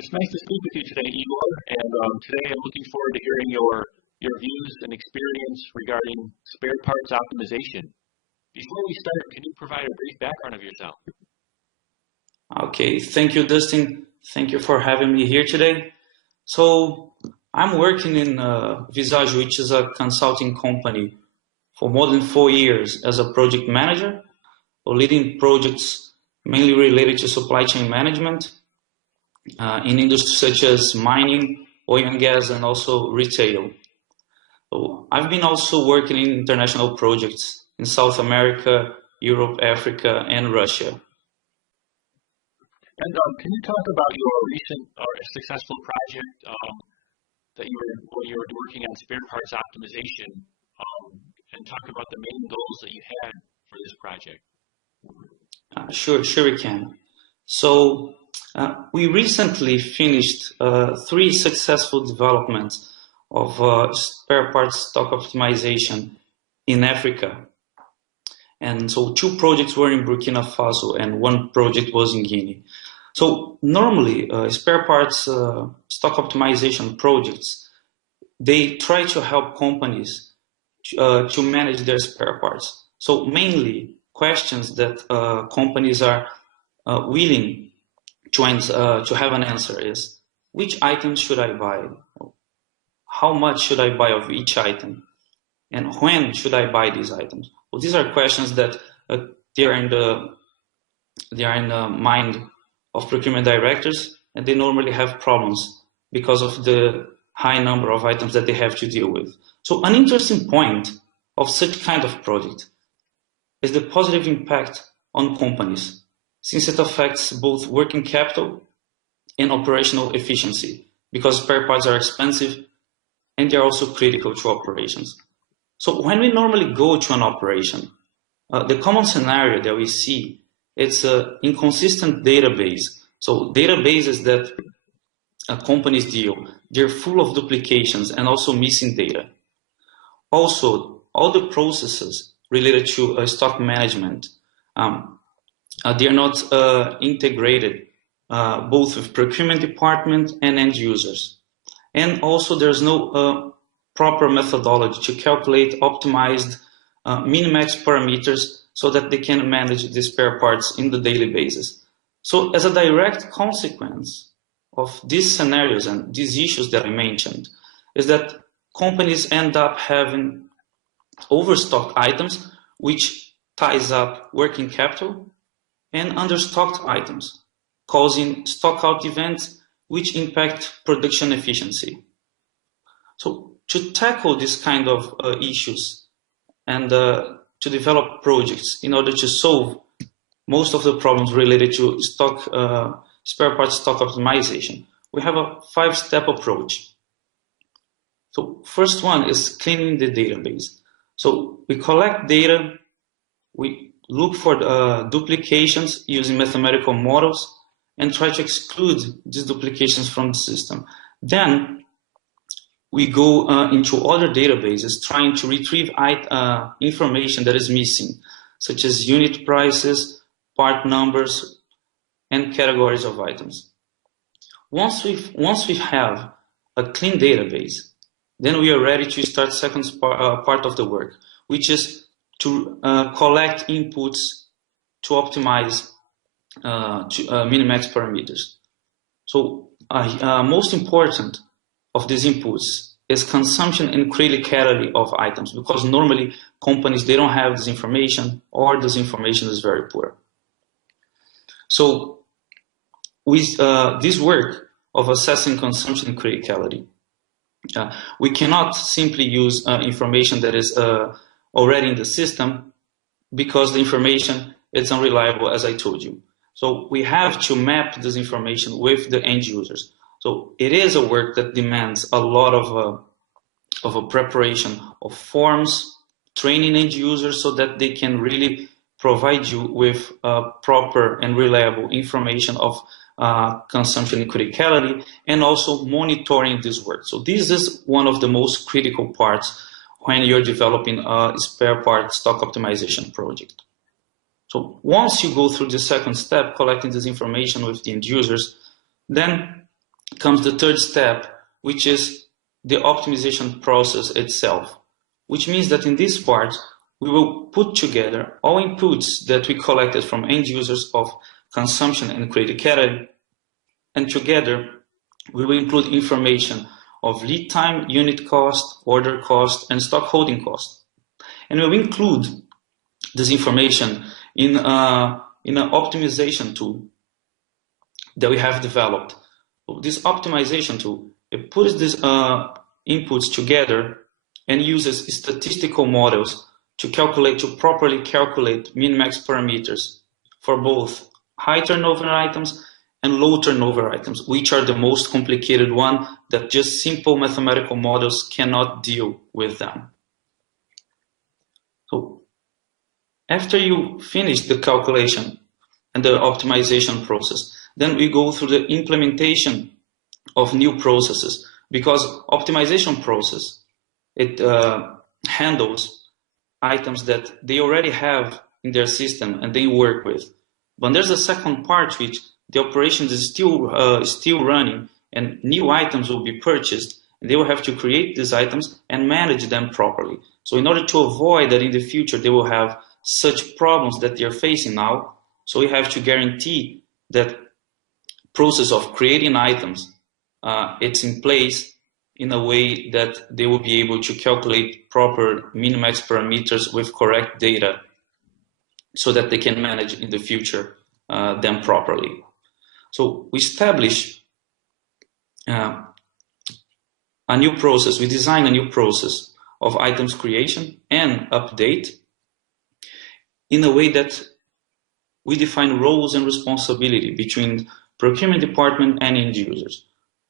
It's nice to speak with you today, Igor. And today I'm looking forward to hearing your views and experience regarding spare parts optimization. Before we start, can you provide a brief background of yourself? Okay, thank you, Dustin. Thank you for having me here today. So I'm working in Visagio, which is a consulting company, for more than 4 years as a project manager, leading projects mainly related to supply chain management in industries such as mining, oil and gas, and also retail. So I've been also working in international projects in South America, Europe, Africa, and Russia. And can you talk about your recent successful project that when you were working on spare parts optimization, and talk about the main goals that you had for this project? Sure we can. So we recently finished 3 successful developments of spare parts stock optimization in Africa. And so 2 projects were in Burkina Faso and 1 project was in Guinea. So normally spare parts stock optimization projects, they try to help companies to manage their spare parts. So mainly questions that companies are willing to have an answer is, which items should I buy? How much should I buy of each item? And when should I buy these items? Well, these are questions that they are in the mind of procurement directors, and they normally have problems because of the high number of items that they have to deal with. So an interesting point of such kind of project is the positive impact on companies, since it affects both working capital and operational efficiency, because spare parts are expensive and they're also critical to operations. So when we normally go to an operation, the common scenario that we see, it's an inconsistent database. So databases that companies deal, they're full of duplications and also missing data. Also, all the processes related to stock management, they're not integrated both with procurement department and end users. And also there's no proper methodology to calculate optimized min-max parameters so that they can manage the spare parts in the daily basis. So as a direct consequence of these scenarios and these issues that I mentioned, is that companies end up having overstocked items, which ties up working capital, and understocked items, causing stockout events which impact production efficiency. So to tackle this kind of issues and to develop projects in order to solve most of the problems related to spare parts stock optimization, we have a 5-step approach. So first one is cleaning the database. So we collect data, we look for duplications using mathematical models and try to exclude these duplications from the system. Then we go into other databases trying to retrieve information that is missing, such as unit prices, part numbers, and categories of items. Once we have a clean database, then we are ready to start second part of the work, which is to collect inputs to optimize min-max parameters. So most important of these inputs is consumption and criticality of items, because normally companies, they don't have this information, or this information is very poor. So with this work of assessing consumption and criticality, we cannot simply use information that is already in the system, because the information is unreliable, as I told you. So we have to map this information with the end users. So it is a work that demands a lot of a preparation of forms, training end users so that they can really provide you with proper and reliable information of consumption and criticality, and also monitoring this work. So this is one of the most critical parts when you're developing a spare part stock optimization project. So once you go through the second step, collecting this information with the end users, then comes the third step, which is the optimization process itself, which means that in this part, we will put together all inputs that we collected from end users of consumption and create a category, and together we will include information of lead time, unit cost, order cost, and stock holding cost. And we will include this information in an optimization tool that we have developed. So this optimization tool, it puts these inputs together and uses statistical models to properly calculate min-max parameters for both high turnover items and low turnover items, which are the most complicated one that just simple mathematical models cannot deal with them. So after you finish the calculation and the optimization process, then we go through the implementation of new processes, because optimization process, it handles items that they already have in their system and they work with. But there's a second part which the operations is still running, and new items will be purchased, and they will have to create these items and manage them properly. So in order to avoid that in the future they will have such problems that they are facing now, so we have to guarantee that process of creating items, it's in place in a way that they will be able to calculate proper min-max parameters with correct data, so that they can manage in the future them properly. So we establish a new process, we design a new process of items creation and update in a way that we define roles and responsibility between procurement department and end users.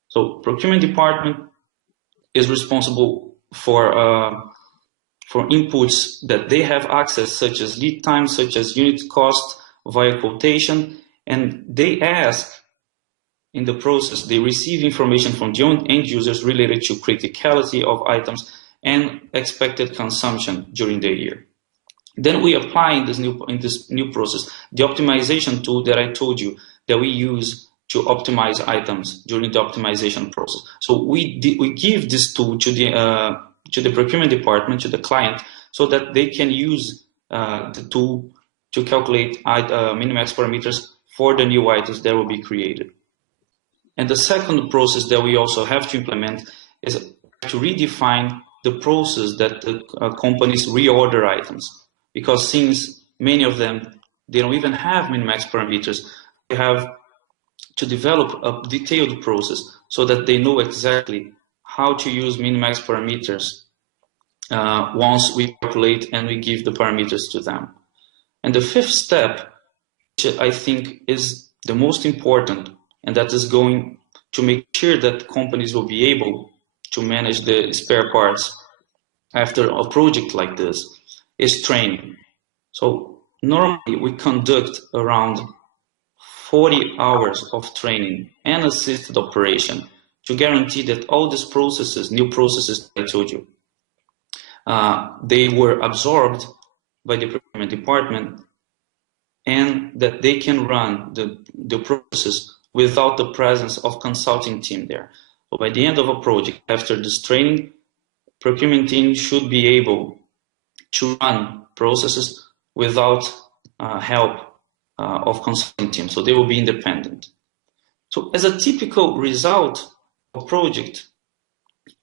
So procurement department is responsible for inputs that they have access, such as lead time, such as unit cost via quotation, and they ask in the process, they receive information from the end users related to criticality of items and expected consumption during the year. Then we apply in this new process the optimization tool that I told you that we use to optimize items during the optimization process. So we give this tool to the procurement department, to the client, so that they can use the tool to calculate min-max parameters for the new items that will be created. And the second process that we also have to implement is to redefine the process that the companies reorder items. Because since many of them, they don't even have min-max parameters, they have to develop a detailed process so that they know exactly how to use min-max parameters once we calculate and we give the parameters to them. And the fifth step, which I think is the most important, and that is going to make sure that companies will be able to manage the spare parts after a project like this, is training. So normally we conduct around 40 hours of training and assisted operation to guarantee that all these processes, new processes I told you, they were absorbed by the procurement department, and that they can run the process without the presence of consulting team there. So by the end of a project, after this training, procurement team should be able to run processes without help of consulting team. So they will be independent. So as a typical result of project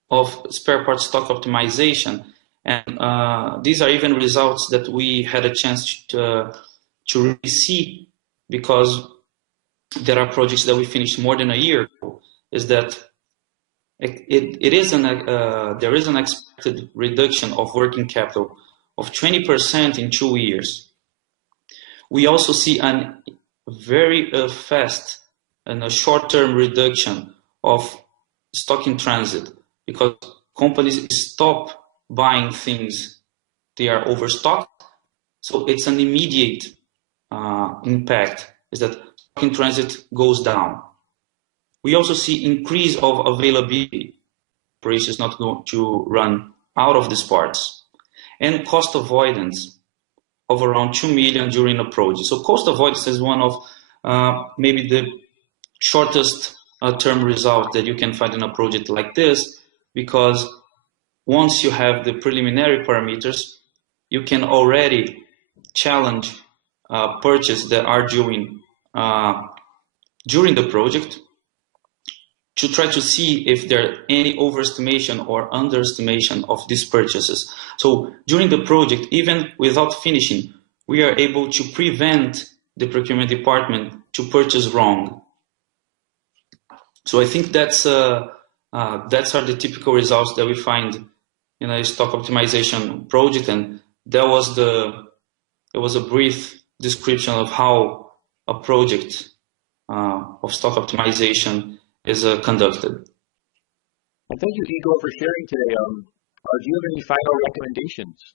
of spare parts stock optimization, and these are even results that we had a chance to really see, because there are projects that we finished more than a year ago, is that there is an expected reduction of working capital of 20% in 2 years. We also see a very fast and a short-term reduction of stock in transit, because companies stop buying things they are overstocked. So it's an immediate impact, is that stock in transit goes down. We also see increase of availability. Operations not going to run out of these parts, and cost avoidance of around 2 million during a project. So cost avoidance is one of maybe the shortest term result that you can find in a project like this, because once you have the preliminary parameters, you can already challenge purchases that are doing during the project to try to see if there are any overestimation or underestimation of these purchases. So during the project, even without finishing, we are able to prevent the procurement department to purchase wrong. So I think that's are the typical results that we find in a stock optimization project, and that was a brief description of how a project of stock optimization is conducted. And thank you, Igor, for sharing today. Do you have any final recommendations?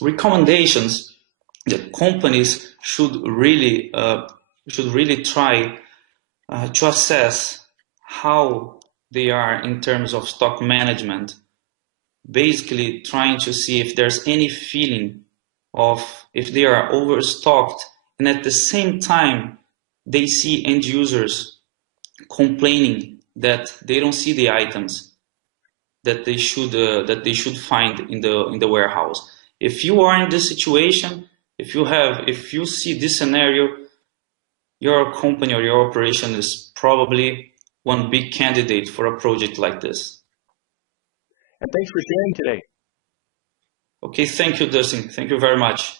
Recommendations that companies should really try to assess how they are in terms of stock management. Basically, trying to see if there's any feeling of if they are overstocked, and at the same time they see end users complaining that they don't see the items that they should find in the warehouse. If you are in this situation, if you see this scenario, your company or your operation is probably one big candidate for a project like this. And thanks for sharing today. Okay, thank you, Dustin. Thank you very much.